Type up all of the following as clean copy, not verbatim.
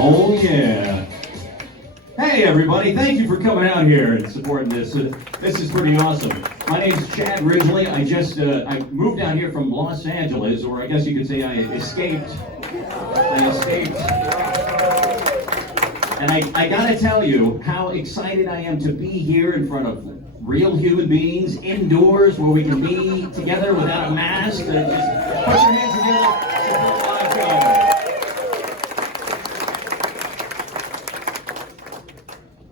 Oh, yeah. Hey, everybody. Thank you for coming out here and supporting this. This is pretty awesome. My name's Chad Ridgely. I moved out here from Los Angeles, or I guess you could say I escaped. And I gotta tell you how excited I am to be here in front of real human beings, indoors, where we can be together without a mask. Just put your hands together, support live comedy.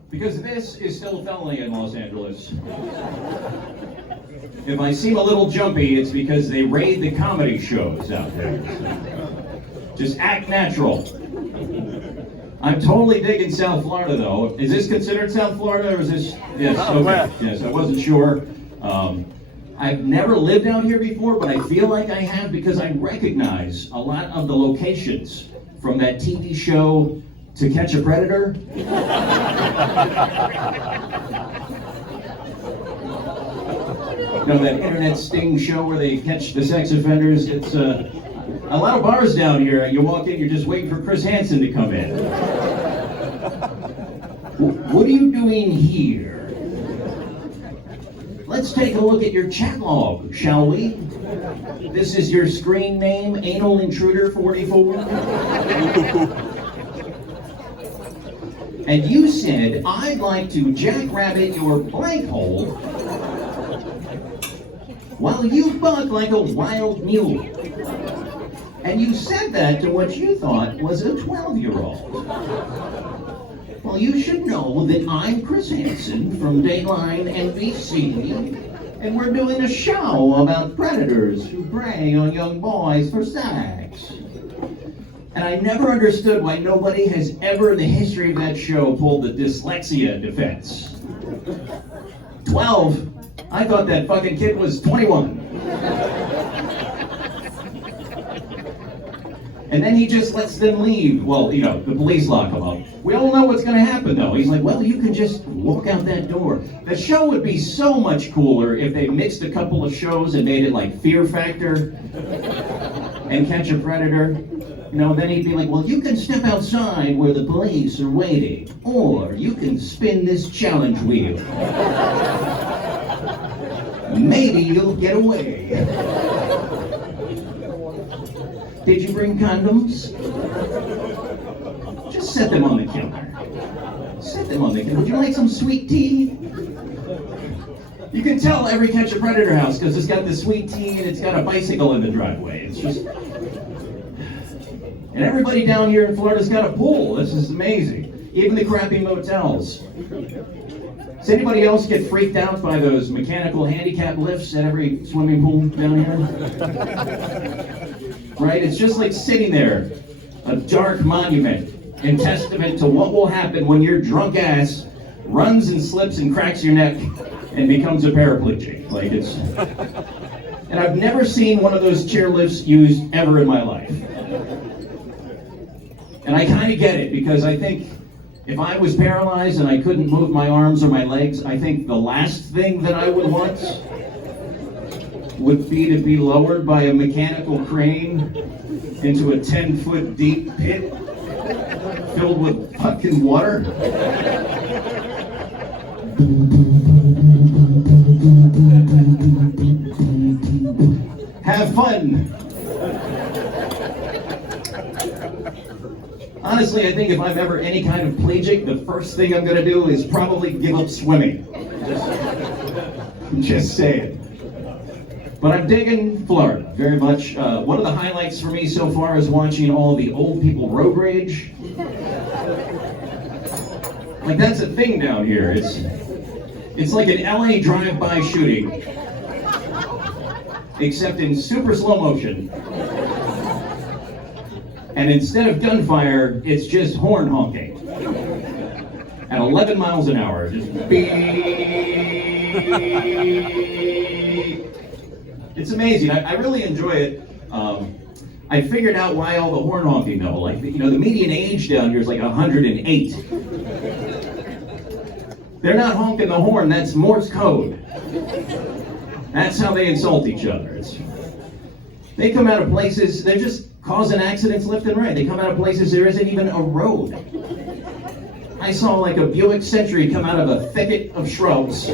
Because this is still a felony in Los Angeles. If I seem a little jumpy, it's because they raid the comedy shows out there. Just act natural. I'm totally digging South Florida, though. Is this considered South Florida, or is this? Yes, okay. Yes, I wasn't sure. I've never lived out here before, but I feel like I have because I recognize a lot of the locations from that TV show, To Catch a Predator. You know, that internet sting show where they catch the sex offenders. It's a lot of bars down here. You walk in, you're just waiting for Chris Hansen to come in. What are you doing here? Let's take a look at your chat log, shall we? This is your screen name, Anal Intruder 44. And you said, I'd like to jackrabbit your blank hole while you buck like a wild mule. And you said that to what you thought was a 12-year-old. Well, you should know that I'm Chris Hansen from Dateline NBC, and we're doing a show about predators who prey on young boys for sex. And I never understood why nobody has ever in the history of that show pulled the dyslexia defense. 12? I thought that fucking kid was 21. And then he just lets them leave. Well, you know, the police lock him up. We all know what's going to happen, though. He's like, well, you can just walk out that door. The show would be so much cooler if they mixed a couple of shows and made it like Fear Factor and Catch a Predator. You know, then he'd be like, well, you can step outside where the police are waiting, or you can spin this challenge wheel. Maybe you'll get away. Did you bring condoms? Just set them on the counter. Set them on the counter. Would you like some sweet tea? You can tell every Catch a Predator house because it's got the sweet tea and it's got a bicycle in the driveway. It's just... And everybody down here in Florida's got a pool. This is amazing. Even the crappy motels. Does anybody else get freaked out by those mechanical handicap lifts at every swimming pool down here? Right? It's just like sitting there, a dark monument in testament to what will happen when your drunk ass runs and slips and cracks your neck and becomes a paraplegic. Like it's... And I've never seen one of those chairlifts used ever in my life. And I kind of get it, because I think if I was paralyzed and I couldn't move my arms or my legs, I think the last thing that I would want would be to be lowered by a mechanical crane into a 10-foot deep pit filled with fucking water. Have fun. Honestly, I think if I'm ever any kind of plegic, the first thing I'm going to do is probably give up swimming. Just saying. But I'm digging Florida very much. One of the highlights for me so far is watching all the old people road rage. Like, that's a thing down here. It's like an LA drive-by shooting, except in super slow motion. And instead of gunfire, it's just horn honking. At 11 miles an hour, just beep. It's amazing. I really enjoy it. I figured out why all the horn honking, though. Like, you know, the median age down here is like 108. They're not honking the horn, that's Morse code. That's how they insult each other. They come out of places, they're just causing accidents left and right. They come out of places there isn't even a road. I saw like a Buick Century come out of a thicket of shrubs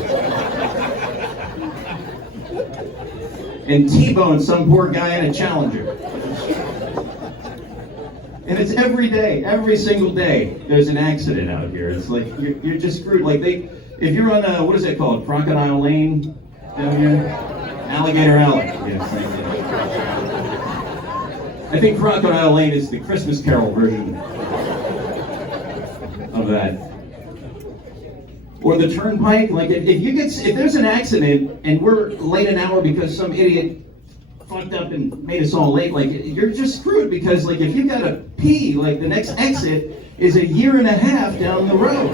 and T-bone some poor guy in a Challenger. And it's every day, every single day, there's an accident out here. It's like, you're just screwed. Like if you're on what is it called? Crocodile Lane down here? Alligator Alley. Yes, thank you. I think Crocodile Lane is the Christmas Carol version of that. Or the Turnpike. Like if there's an accident and we're late an hour because some idiot fucked up and made us all late, like you're just screwed because like if you gotta pee, like the next exit is 1.5 years down the road.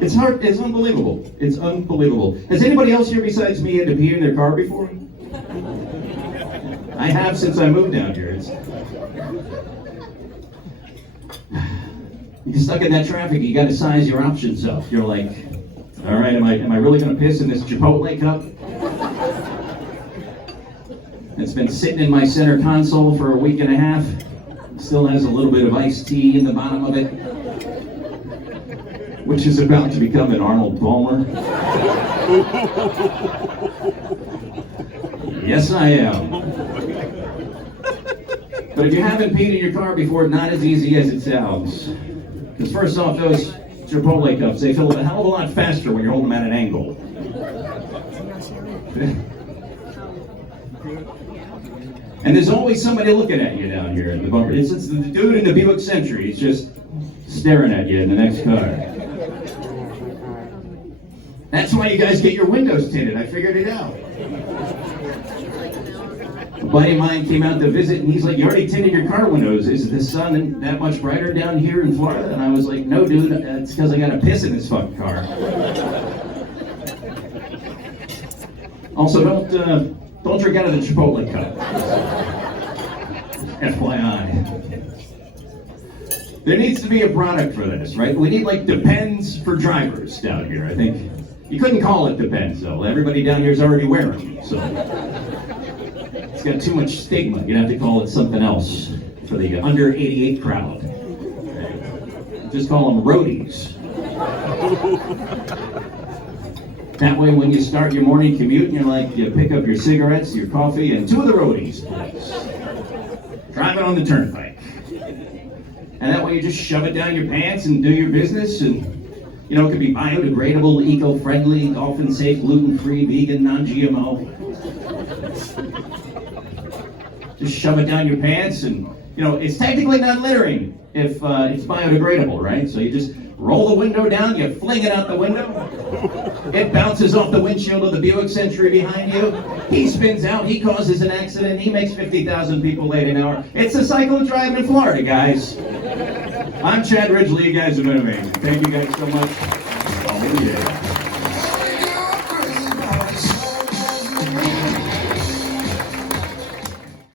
It's hard. It's unbelievable. It's unbelievable. Has anybody else here besides me had to pee in their car before? I have since I moved down here. You get stuck in that traffic. You got to size your options up. You're like, all right, am I really going to piss in this Chipotle cup? It's been sitting in my center console for 1.5 weeks. Still has a little bit of iced tea in the bottom of it, which is about to become an Arnold Palmer. Yes, I am. But if you haven't peed in your car before, not as easy as it sounds. Because first off, those Chipotle cups, they fill a hell of a lot faster when you're holding them at an angle. And there's always somebody looking at you down here in the bumper. It's the dude in the Buick Century. He's just staring at you in the next car. That's why you guys get your windows tinted. I figured it out. A buddy of mine came out to visit, and he's like, you already tinted your car windows. Is the sun that much brighter down here in Florida? And I was like, no, dude, it's because I got to piss in this fucking car. Also, don't drink out of the Chipotle cup. FYI. There needs to be a product for this, right? We need like Depends for drivers down here. I think you couldn't call it Depends though. Everybody down here is already wearing them, so it's got too much stigma. You'd have to call it something else for the under 88 crowd. Just call them roadies. That way, when you start your morning commute, and you're like, you pick up your cigarettes, your coffee, and 2 of the roadies, please. Drive it on the turnpike. And that way you just shove it down your pants and do your business, and, you know, it could be biodegradable, eco-friendly, dolphin-safe, gluten-free, vegan, non-GMO. Just shove it down your pants, and, you know, it's technically not littering if it's biodegradable, right? So you just roll the window down, you fling it out the window. It bounces off the windshield of the Buick Century behind you. He spins out, he causes an accident, he makes 50,000 people late an hour. It's a cycle of driving in Florida, guys. I'm Chad Ridgely, you guys have been amazing. Thank you guys so much. Oh, yeah.